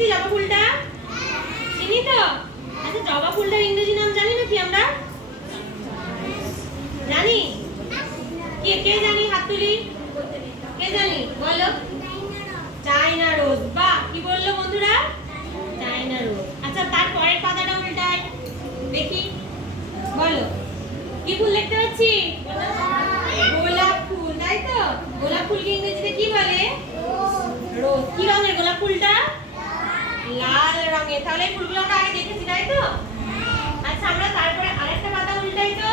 দেখেছি জবা ফুলটা? চিনি তো? আচ্ছা জবা ফুলটার ইংরেজি নাম জানি নাকি আমরা? জানি? কে কে জানি হাত তুলি? কে জানি বলো? China rose. বাহ, কি বললো বন্ধুরা? China rose. আচ্ছা তার পরের পাতাটা উল্টায় দেখি, বলো কি ফুল দেখতে পাচ্ছি? গোলাপ ফুল, তাই তো? গোলাপ ফুলকে ইংরেজিতে কি বলে? রোজ। কি রঙের গোলাপ ফুলটা? লাল রঙের। তাহলে এই ফুলগুলো আমরা আগে দেখেছি, তাই তো? আচ্ছা আমরা তারপরে আরেকটা পাতা উল্টাই তো,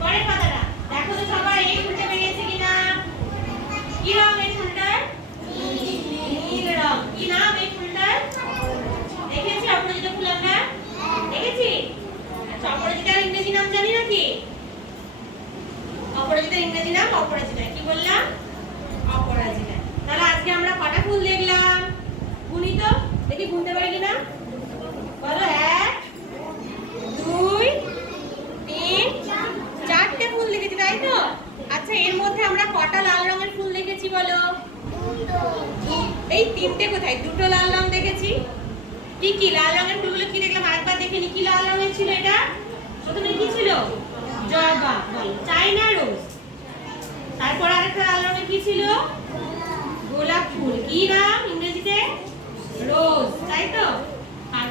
পরের পাতাটা দেখো তো সবাই এই ফুলটা বেরিয়েছে কিনা। কি রং এই ফুলটার? নীল রং। কি নাম এই ফুলটার? দেখেছি অপরাজিতা ফুল আমরা? দেখেছি? আচ্ছা অপরাজিতার ইংরেজি নাম জানি নাকি? অপরাজিতার ইংরেজি নাম অপরাজিতা। কি বললাম? অপরাজিতা। তাহলে আজকে আমরা কটা ফুল দেখলাম? গুনি তো, দেখি গুনতে পারি কিনা। বলো, 1 2 3 4টে ফুল দেখেছি, তাই তো? আচ্ছা এর মধ্যে আমরা কটা লাল রঙের ফুল দেখেছি বলো? এই 3টে কোথায়? 2টো লাল রং দেখেছি। কি কি লাল রঙের ফুলগুলো কি দেখলাম আরেকবার দেখে নি। কি লাল রঙের ছিল এটা? প্রথমে কি ছিল? জবা। China rose. তারপর আরেকটা লাল রঙের কি ছিল? গোলাপ ফুল। কি নাম ইংরেজিতে? রোজ, তাই তো? আর